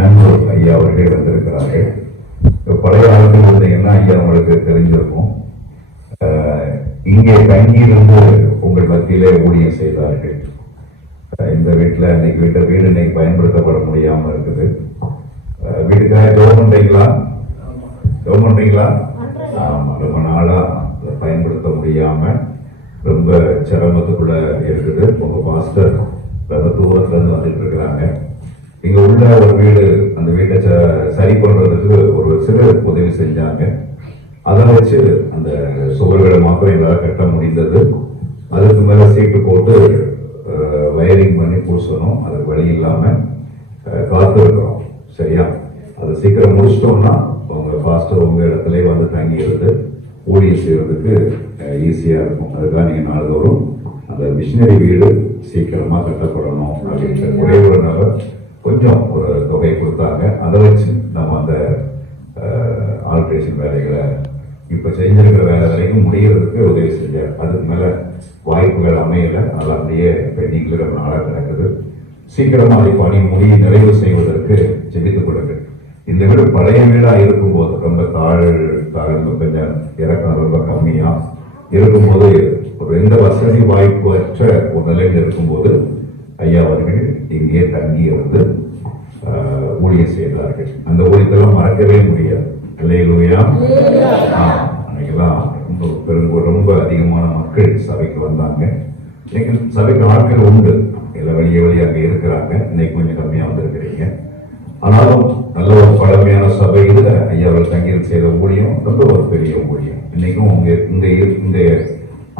Andrew ஐயா அவர்களே வந்திருக்கிறார்கள். பழைய காலத்தில் இருந்தீங்கன்னா ஐயா உங்களுக்கு தெரிஞ்சிருக்கும். இங்கே தங்கியிருந்து உங்கள் மத்தியிலே ஊழியம் செய்தார்கள். இந்த வீட்டில் இன்னைக்கு வீடு இன்னைக்கு பயன்படுத்தப்பட முடியாம இருக்குது. வீட்டுக்காக ஜெபம் பண்றீங்களா? ஆமா, ரொம்ப நாளா பயன்படுத்த முடியாம ரொம்ப சிரமத்துக்குள்ள இருக்குது. உங்க பாஸ்டர் ரொம்ப தூரத்துல இருந்து வந்துட்டு இருக்கிறாங்க. இங்க உள்ள ஒரு வீடு, அந்த வீட்டை சரி பண்றதுக்கு ஒரு சிறு உதவி செஞ்சாங்க. அதை வச்சு அந்த சுவர்களை மாத்திரம் எங்களால் கட்ட முடிந்தது. அதுக்கு மேல சீட்டு போட்டு வயரிங் பண்ணி பூசணும். அதுக்கு வழி இல்லாம காத்து இருக்கிறோம். சரியா? அதை சீக்கிரம் முடிச்சிட்டோம்னா உங்க பாஸ்டர் உங்க இடத்துல வந்து தங்கி இருந்து ஊழியம் செய்யறதுக்கு ஈஸியா இருக்கும். அதுக்காக நீங்க நாள்தோறும் அந்த மிஷினரி வீடு சீக்கிரமா கட்டப்படணும் அப்படின்ற ஒரே ஒரு நபர் கொஞ்சம் ஒரு தொகை கொடுத்தாங்க. அதை வச்சு நம்ம அந்த ஆல்ட்ரேஷன் வேலைகளை இப்ப செஞ்சிருக்கிற வேலை வரைக்கும் முடிகிறதுக்கு உதவி செஞ்சார். அதுக்கு மேல வாய்ப்புகள் அமையல. அதனால அப்படியே பெண்டிங்ல ரொம்ப நாளாக கிடக்குது. சீக்கிரமா அதை பணி நிறைவு செய்வதற்கு ஜெபித்துக் கொடுங்க. இந்த வீடு பழைய வீடா இருக்கும்போது ரொம்ப கொஞ்சம் இறக்கம் ரொம்ப கம்மியா இருக்கும்போது, ஒரு எந்த வசதி வாய்ப்பு அற்ற ஒரு நிலையில் இருக்கும்போது ஐயா அவர்கள் இங்கே தங்கி இருந்து ஊழியம் செய்தார்கள். அந்த ஊழியத்தெல்லாம் மறக்கவே முடியாது. அல்லேலூயா. அன்னைக்கெல்லாம் ரொம்ப அதிகமான மக்கள் சபைக்கு வந்தாங்க. இன்னைக்கு சபைக்கு ஆட்கள் உண்டு, எல்லாம் வழியே அங்கே இருக்கிறாங்க. இன்னைக்கு கொஞ்சம் கம்மியா வந்திருக்கிறீங்க. ஆனாலும் நல்ல ஒரு பழமையான சபை இதுல ஐயா அவர்கள் தங்கியில் செய்த ஊழியம் ரொம்ப ஒரு பெரிய ஊழியம். இன்னைக்கும் இங்க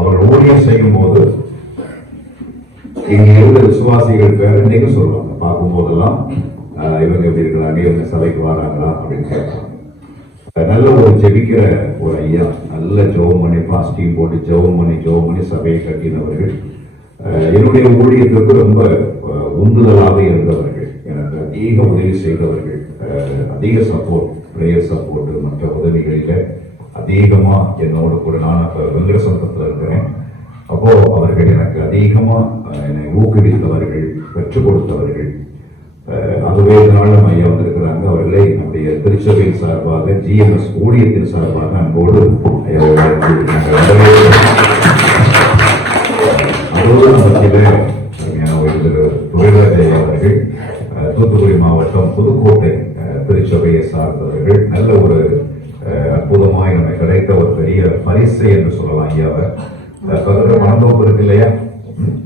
அவர்கள் ஊழியம் செய்யும் போது இங்க இருந்த விசுவாசிகள் பேர் இன்னைக்கும் சொல்லுவாங்க. பார்க்கும் போதெல்லாம் இவங்க எப்படி இருக்கிறாங்க, இவங்க சபைக்கு வராங்களா அப்படின்னு கேட்பாங்க. நல்ல ஒரு ஜெபிக்கிற ஒரு ஐயா, நல்ல ஜெபம் பண்ணி பாஸ்டிங் போட்டு ஜெபம் பண்ணி சபையை கட்டினவர்கள். என்னுடைய ஊழியத்திற்கு ரொம்ப உந்துதலாக இருந்தவர்கள். எனக்கு அதிக உதவி செய்தவர்கள். அதிக சப்போர்ட், பிரேயர் சப்போர்ட், மற்ற உதவிகளில அதிகமா என்னோட கூட, நான் அப்ப வெங்கட சொந்தத்துல இருக்கிறேன். அப்போ அவர்கள் எனக்கு அதிகமா என்னை ஊக்குவித்தவர்கள், பெற்றுக் கொடுத்தவர்கள். அதுவே நாளும் ஐயா வந்திருக்கிறாங்க. அவர்களை நம்முடைய திருச்சபையின் சார்பாக, ஜிஎம்எஸ் ஊழியத்தின் சார்பாக அன்போடு அவர்கள் தூத்துக்குடி மாவட்டம் புதுக்கோட்டை திருச்சபையை சார்ந்தவர்கள். நல்ல ஒரு அற்புதமாய் நமக்கு கிடைத்த ஒரு பெரிய பரிசு என்று சொல்லலாம். ஐயாவை பழந்தோப்பு இருக்கு இல்லையா,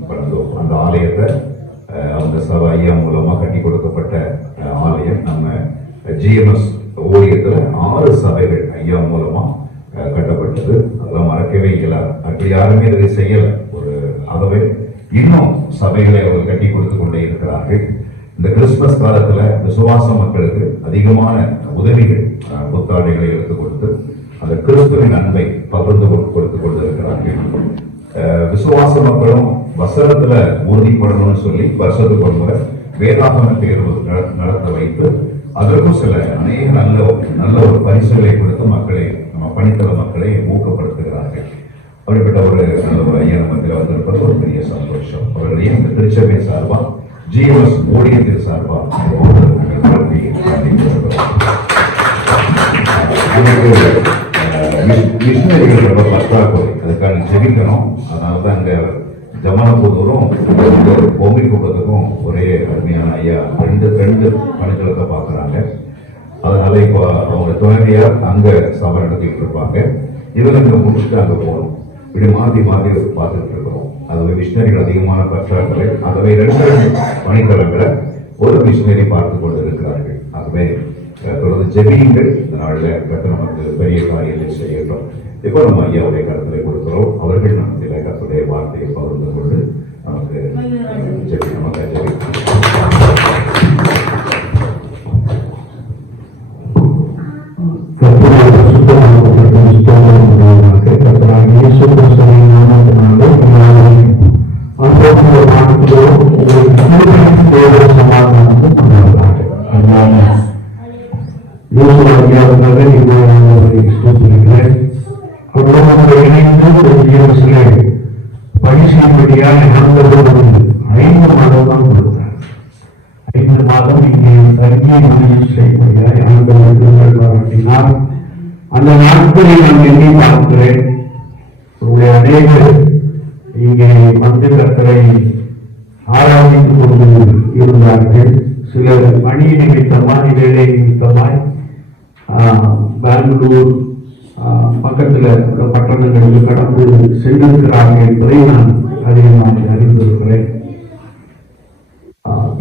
பழந்தோப்பு அந்த ஆலயத்தை அந்த சபை ஐயா மூலமா கட்டி கொடுக்கப்பட்ட ஆலயம். நம்ம ஜிஎம்எஸ் ஊழியத்துல 6 சபைகள் ஐயா மூலமா கட்டப்பட்டது. அதெல்லாம் மறக்கவே இயலாது. அப்படி யாருமே இதை செய்யல. ஆகவே இன்னும் சபைகளை அவர்கள் கட்டி கொடுத்து கொண்டே இருக்கிறார்கள். இந்த கிறிஸ்துமஸ் காலத்துல விசுவாச மக்களுக்கு அதிகமான உதவிகள், புத்தாடைகளை எடுத்துக் கொடுத்து அந்த கிறிஸ்துவின் அன்பை பகிர்ந்து கொடுத்து கொண்டிருக்கிறார்கள். விசுவாச மக்களும் வசனத்துல உறுதிப்படணும்னு சொல்லி வருஷத்துக்கு ஒரு முறை வேதாகம தேர்வு நடத்த வைத்து அதற்கும் சில அநேக நல்ல ஒரு பரிசுகளை கொடுத்து மக்களை, நம்ம பணித்தள மக்களை ஊக்கப்படுத்துகிறார்கள். அப்படிப்பட்ட ஒரு ஐயா மத்தியில் வந்திருப்பது ஒரு பெரிய சந்தோஷம். அவர்களையும் இந்த திருச்சபை சார்பா, ஜிஎம்எஸ் ஊழியத்தின் சார்பா மிஷினரிகள் ரொம்ப பற்றாக்குறை. அதுக்காக ஜெபிக்கணும். அதனாலதான் அங்க ஜமானபுதூரும் பொம்பி கூட்டத்துக்கும் ஒரே அருமையான ஐயா ரெண்டு பணித்தளத்தை பார்க்குறாங்க. அதனால இப்போ அவங்க துணைவியார் அங்க சபை நடத்திட்டு இருப்பாங்க. இவங்க முடிச்சுட்டு அங்க போகணும். இப்படி மாற்றி பார்த்துட்டு இருக்கிறோம். அதுவே மிஷினரிகள் அதிகமான பற்றாக்குறை. அதுவே 2 பணித்தளங்களை ஒரு மிஷினரி பார்த்து கொண்டு இருக்கிறார்கள். ஆகவே தொடர்ந்து ஜெபியுங்கள். இந்த நாளில் கர்த்தர் நமக்கு பெரிய காரியங்களை செய்யட்டும். இப்போ நம்ம ஐயாவுடைய கருத்தை கொடுக்கிறோம். அவர்கள் நமக்கு கர்த்தருடைய வார்த்தையை பகிர்ந்து கொண்டு நமக்கு பணி செய்யும்படியாக 5 மாதம் தான் கொடுத்தார். 5 மாதம் இங்கே அந்த நாட்களை நான் எண்ணி பார்க்கிறேன். அநேகர் இங்கே வந்து கர்த்தரை ஆராதித்துக் கொண்டு இருந்தார்கள். சிலர் பணி நிமித்தமாய், வேலை நிமித்தமாய் பெங்களூர் பக்கத்தில் உள்ள பட்டணங்களுக்கு கடந்து சென்றிருக்கிறார்கள் என்பதை நான் அதிகமாக அறிந்திருக்கிறேன்.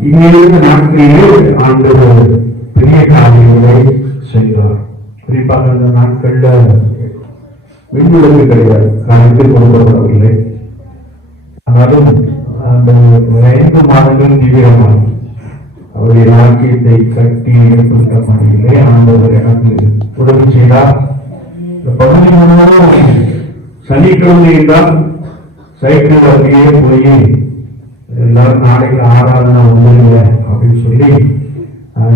இங்கிருந்த நாட்களிலே ஆண்டவர் பெரிய காரியங்களை செய்தார். குறிப்பாக அந்த நாட்கள்ல மின்விளக்கு கிடையாது, கணக்கில் கொடுக்கப்படவில்லை. ஆனாலும் அந்த 5 மாதங்கள் தீவிரமாக அவருடைய வாக்கியத்தை கட்டி ஏற்பட்ட முறையிலே ஆண்டவர் எனக்கு உதவி செய்தார். இந்த பகுதி முழுவதும் சனிக்கிழமை என்றால் சைக்கிள் அப்படியே போய் எல்லாரும் நாளைக்கு ஆராதனை வந்துருங்க அப்படின்னு சொல்லி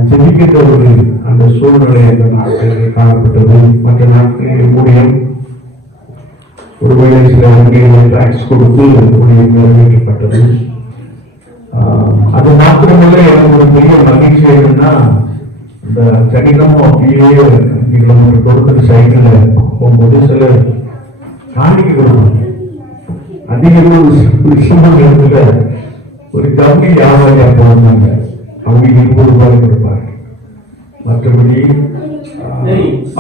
ஜெபிக்கின்ற ஒரு அந்த சூழ்நிலை அந்த நாட்களில் காணப்பட்டது. மற்ற நாட்களில் ஊழியம் ஒருவேளை சில வங்கிகளில் டாக்ஸ் கொடுத்து ஊழியம் நிறைவேற்றப்பட்டது. அது மாத்திரமல்ல, எனக்கு ஒரு பெரிய மகிழ்ச்சி என்னன்னா, இந்த சனிக்கிழமும் அப்படியே 5 கிலோமீட்டர் கொடுக்குற சைக்கிள்ல போகும்போது சில காணிக்கை கொடுப்பாங்க. அதிக விஷயத்துல ஒரு கம்மி வியாபாரியா போனாங்க, அவங்க 20 ரூபாய் கொடுப்பாங்க. மற்றபடி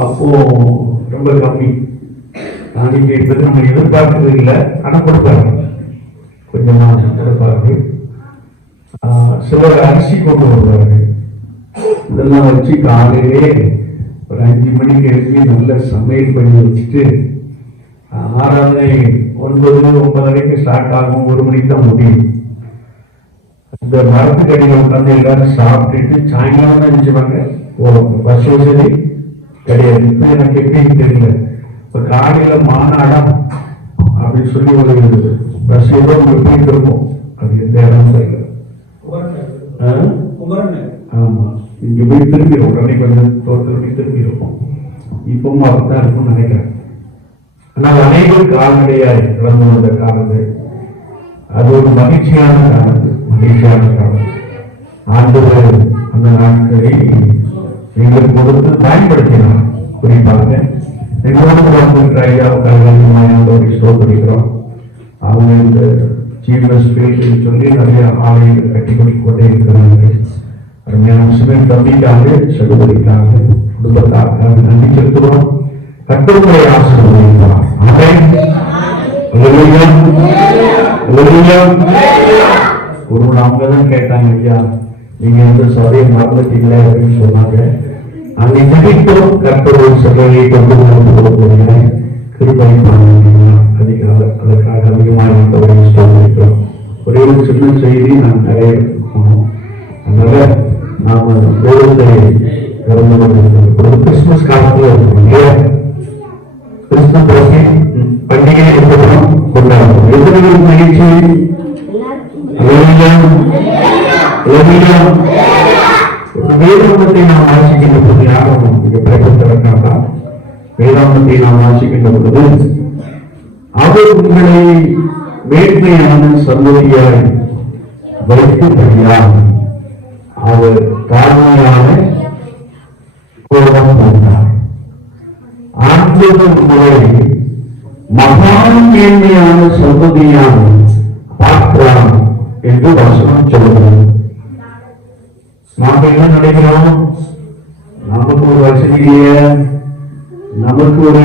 அப்போ ரொம்ப கம்மி காணிக்கை என்பது நம்ம எதிர்பார்க்கறது இல்லை, ஆனா கொடுப்பாங்க, கொஞ்சமா கொடுப்பார்கள். சிலர் அரிசி கொண்டு வருவார்கள். இதெல்லாம் வச்சு காலையிலே ஒரு 5 மணிக்கு எழுப்பி நல்ல சமையல் பண்ணி வச்சுட்டு ஆராதனை 9-9:30 ஸ்டார்ட் ஆகும், 1 மணிக்கு தான் முடியும். இந்த மரத்துக்கடியில் உட்காந்து எல்லாரும் சாப்பிட்டுட்டு சாயங்காலம் தான் நினைச்சுவாங்க. பஸ் வசதி கிடையாது. இப்ப எனக்கு எப்படின்னு தெரியல. இப்ப காலையில மாநாடம் அப்படின்னு சொல்லி ஒரு பஸ் ஏதோ போயிட்டு இருக்கும், அது எந்த இடம் தெரியல. ஆமா, இங்க போய் திரும்பி உடனே கொஞ்சம் தோட்டத்தை திரும்பி இருக்கும். இப்பவும் அப்படித்தான் இருக்கும்னு நினைக்கிறேன். ஆனால் அனைவரும் கால்நடையாய் கடந்து வந்த காலங்கள் அது ஒரு மகிழ்ச்சியான காலம். ஆண்டவர் அந்த நாட்களை எங்களுக்கு கொடுத்து பயன்படுத்தினார். குறிப்பாக எங்களோடு ஐயாவுக்காக ஸ்தோத்திரிக்கிறோம். அவங்க இந்த சீஃப்னஸ் ஃபீல்டு சொல்லி நிறைய ஆலயங்கள் கட்டி கொண்டே இருக்கிறார்கள். அருமையான சிவன் தம்பிக்காக, சகோதரிக்காக, குடும்பத்தாக நன்றி செலுத்துகிறோம். கர்த்தருடைய ஆசீர்வதிப்பார். ஒரு அவங்கதான் கேட்டாங்க, ஐயா நீங்க வந்து சபையை மறந்துட்டீங்களே அப்படின்னு சொன்னாங்க. அங்கே நினைத்தோம் கர்த்தரோடு சபையை கொண்டு போகக்கூடிய கிருபை அதற்காக அதிகமாக ஒரே ஒரு சின்ன செய்தி நாம் நிறைய இருக்கணும். அதனால நாம கோலத்தை கடந்து கொண்டிருக்கிறோம். கிறிஸ்துமஸ் காலத்துல இருக்கோம், கிறிஸ்துமஸ் பண்டிகை கொண்டாடுறோம். எத்தனை மகிழ்ச்சி! வேதாந்தத்தை நாம் வாசிக்கின்ற போது யாரும் மிக பயப்பட்டிருக்காங்க. வேதாந்தத்தை நாம் வாசிக்கின்ற பொழுது அவர் உங்களை வேட்கையான சந்ததியாய் வைத்தபடியால் அவர் தாழ்மையான கோபம் கொண்டார். ஆண்டவர் உங்களை மகா மேன்மையான சந்ததியால் பார்க்கிறார் என்று வசனம் சொல்லுகிறது. நாம என்ன நினைக்கிறோம்? நமக்கு ஒரு வசதிய, நமக்கு ஒரு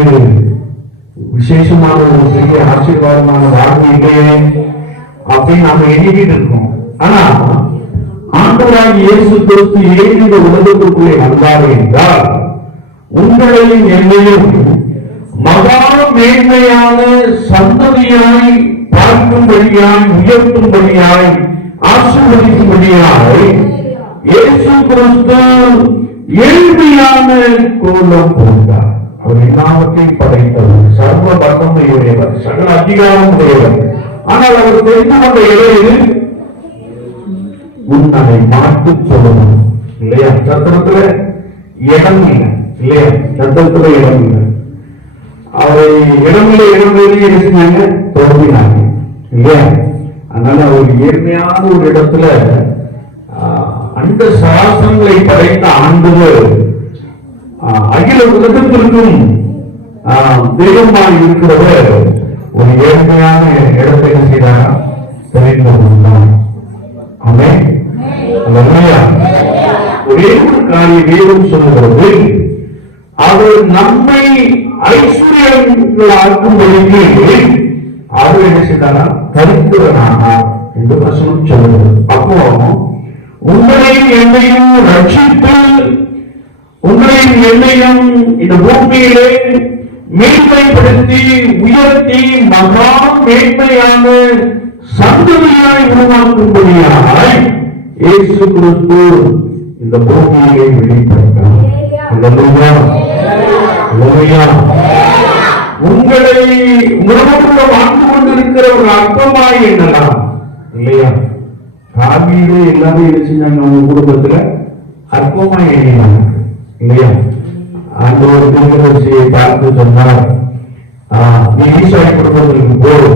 விசேஷமான ஒரு பெரிய ஆசீர்வாதமான வாழ்க்கையே அப்படின்னு நாம எண்ணிக்கிட்டு இருக்கோம். ஆனா ஆண்டவராகிய இயேசு கிறிஸ்து ஏன் இந்த உலகத்துக்குள்ளே வந்தார் என்றால், உங்களையும் என்னையும் மகா மேன்மையான சந்ததியாய் பார்க்கும்படியாய், உயர்த்தும்படியாய், ஆசீர்வதிக்கும்படியாய் இயேசு கிறிஸ்து எளிமையான கோலம் போன்றார். அவர் எல்லாவற்றையும் படைத்தவர், சர்வ வல்லமையுடையவர், சகல அதிகாரம் உடையவர். ஆனால் அவர் தெரிந்து கொண்ட இடையில் உன்னை மாற்றி சொல்லணும் இல்லையா? சத்திரத்துல இடம் இல்லை இல்லையா? சத்திரத்துல இடம் இல்லை. அவரை இடமில்லை இடமில்லையே இருந்தாங்க, தோன்றினாங்க இல்லையா? அதனால அவர் இயற்கையான ஒரு இடத்துல அந்த சாசனங்களை படைத்த ஆண்டவர் அகில உலகத்திற்கும் தெய்வமாக இருக்கிறவர் ஒரு ஏழ்மையான இடத்தை என்ன செய்தாரா தெரிந்து கொண்டார். ஆமென். அல்லேலூயா. ஒரே ஒரு காரியம் வேதம் சொல்லுகிறது, அவர் நம்மை ஐஸ்வர்யங்களாக்கும்படிக்கு அவர் என்ன செய்தாரா தரித்திரனானார் என்று வசனம் சொல்லுகிறது. அப்போ உங்களையும் என்னையும் ரட்சித்து உங்களையும் என்னையும் இந்த பூமியிலே மேன்மைப்படுத்தி உயர்த்தி மகா மேன்மையான சந்ததியாய் உருவாக்கும்படியாய் இயேசு கிறிஸ்து இந்த பூமியிலே வெளிப்பட்டார். அல்லேலூயா. அல்லேலூயா. உங்களை உங்களோடு வாழ்ந்து கொண்டிருக்கிற ஒரு அற்பமாய் எண்ணலாம் இல்லையா? காவியிலே எல்லாமே என்ன செஞ்சாங்க? அவங்க குடும்பத்துல அற்பமாய் எண்ணினாங்க இல்லையா? அந்த ஒரு தீர்க்கதரிசியை பார்த்து சொன்னார், நீ ஈசாய் குடும்பத்திற்கு போய்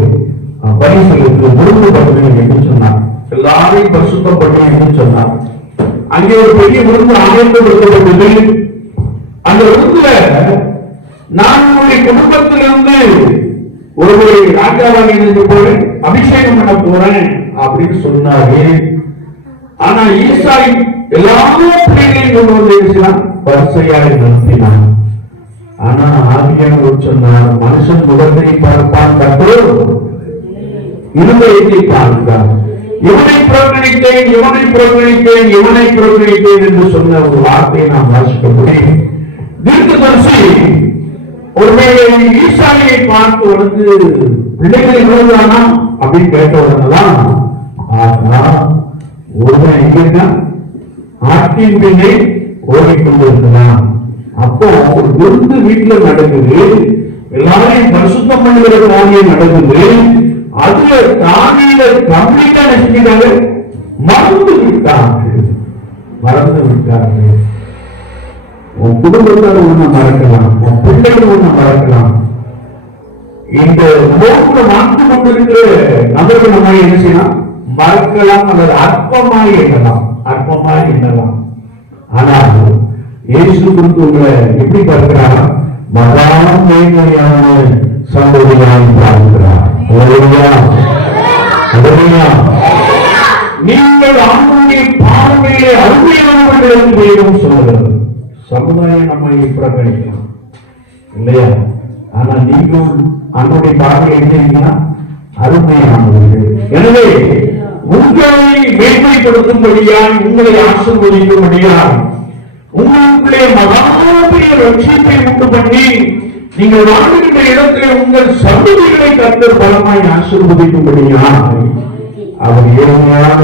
பரிசுகளுக்கு விருந்து பண்ணுங்க என்று சொன்னார். எல்லாரையும் பரிசுத்தம் பண்ணுங்க என்று சொன்னார். அங்கே ஒரு பெரிய விருந்து அமைக்கப்பட்டது. அந்த விருந்துல நான் உங்களுடைய குடும்பத்திலிருந்து ஒருவரை ராஜாவாக இருந்து போறேன், அபிஷேகம் பண்ண போறேன் அப்படின்னு சொன்னாரு. ஆனா ஈசாய் எல்லா பிள்ளைகளையும் கொண்டு வந்து பேசினான், வரிசையாக நிறுத்தினான். ஆனா ஆவியானவர் சொன்னார், மனுஷன் முகத்தை பார்ப்பான், கர்த்தர் இருதயத்தை பார்க்கிறார். இவனை புறக்கணித்தேன், இவனை புறக்கணித்தேன், இவனை புறக்கணித்தேன் என்று சொன்ன ஒரு வார்த்தையை நாம் வாசிக்க முடியும். தீர்க்கதரிசி ஒருவேளை ஈசாயை பார்த்து வந்து பிள்ளைகளை விழுந்தானா அப்படின்னு கேட்ட உடனேதான் ஒருவன் எங்க இருக்கான்? ஆட்டின் பின்னே ஓடிக்கொண்டிருக்கிறான். அப்போ ஒரு விருந்து வீட்டுல நடக்குது, எல்லாரையும் பரிசுத்தம் பண்ணுகிற காரியம் நடக்குது. அதுல தானியில கம்ப்ளீட்டா நெசிக்கிறாங்க, மறந்து விட்டாங்க. உன் குடும்பத்தார் ஒண்ணு மறக்கலாம், உன் பிள்ளைகள் ஒண்ணு மறக்கலாம். இந்த நோக்குல வாழ்ந்து கொண்டிருக்கிற நபர்கள் நம்ம என்ன செய்யலாம்? மறக்கலாம் அல்லது அற்பமாய் எண்ணலாம். ஆனால் இயேசு கிறிஸ்து உங்களை எப்படி பார்க்கிறார்? மகா மேன்மையான சந்ததியாய் பார்க்கிறார். நீங்கள் ஆண்டுடைய பார்வையிலே அருமையானவர்கள் என்று வேதம் சொல்கிறது. சமுதாயம் நம்மை புறக்கணிக்கலாம் இல்லையா? ஆனா நீங்கள் அன்றைய பார்வையை எழுதினா அருமையானவர்கள். எனவே உங்களை மேன்மைப்படுத்தும்படியாய், உங்களை ஆசீர்வதிக்கும்படியாய், உங்களுக்குள்ளே மகாபெரிய ரட்சிப்பை உண்டு பண்ணி நீங்கள் வாழ்கின்ற இடத்திலே உங்கள் சந்ததிகளை கர்த்தர் பலமாய் ஆசீர்வதிக்கும்படியாய் அவர் ஏழ்மையான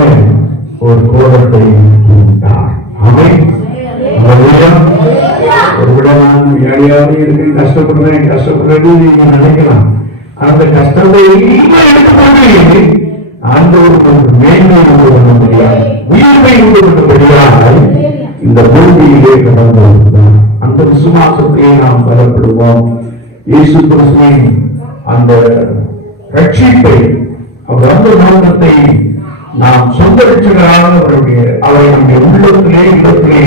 ஒரு கோலத்தை கொடுத்தார். ஆமென். ஒருவிட நான் ஏழையாவே இருக்கு, கஷ்டப்படுறேன்னு நீங்க நினைக்கலாம். அந்த கஷ்டத்தை எடுத்துக்கொண்டு ஆண்டவர் மேன்மை உண்டு பண்ணும்படியாய், உயிர்மை உண்டு பண்ணும்படியாய் இந்த பூமியிலே கடந்து வந்தார். அந்த விசுவாசத்தை நாம் பலப்படுவோம். இயேசு கிறிஸ்துவின் அந்த ரட்சிப்பை, அவர் அந்த நோக்கத்தை நாம் சொந்த ரட்சகராக அவரை நம்முடைய உள்ளத்திலே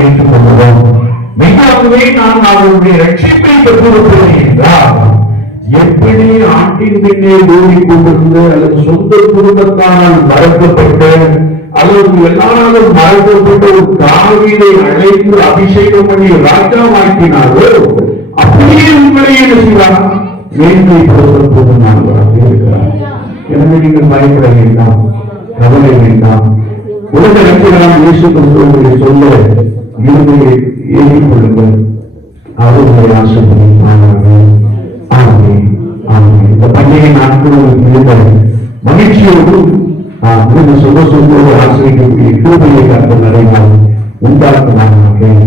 ஏற்றுக் கொள்வோம். மெய்யாகவே நான் அவருடைய ரட்சிப்பை பெற்றிருப்பேன் என்றால், எப்படி ஆட்டின் பின்னே ஓடிக்கொண்டிருந்த அல்லது சொந்த குடும்பத்தால் மறக்கப்பட்ட அல்லது எல்லாராலும் மறக்கப்பட்ட ஒரு தாவீதை அழைத்து அபிஷேகம் பண்ணி ராஜாவாக்கினாரோ, அப்படியே உங்களை என்ன செய்வார்? மேன்மைப்படுத்த போதுமானவராக இருக்கிறார். எனவே நீங்கள் பயப்பட வேண்டாம், கவலை வேண்டாம். உலக ரட்சகரான இயேசு கிறிஸ்துவை சொல்ல இருமையை ஏற்றிக் கொள்ளுங்கள். அவர்களை ஆசீர்வதிப்பார்கள். ஆமென். ஆமென். இந்த பண்டிகை நாட்களுக்கு இருந்த மகிழ்ச்சியோடு சந்தோஷத்தோடு ஆசிரியக்கூடிய கிருபையை கர்த்தர் நிறைவாக உண்டாக்குவார்கள்.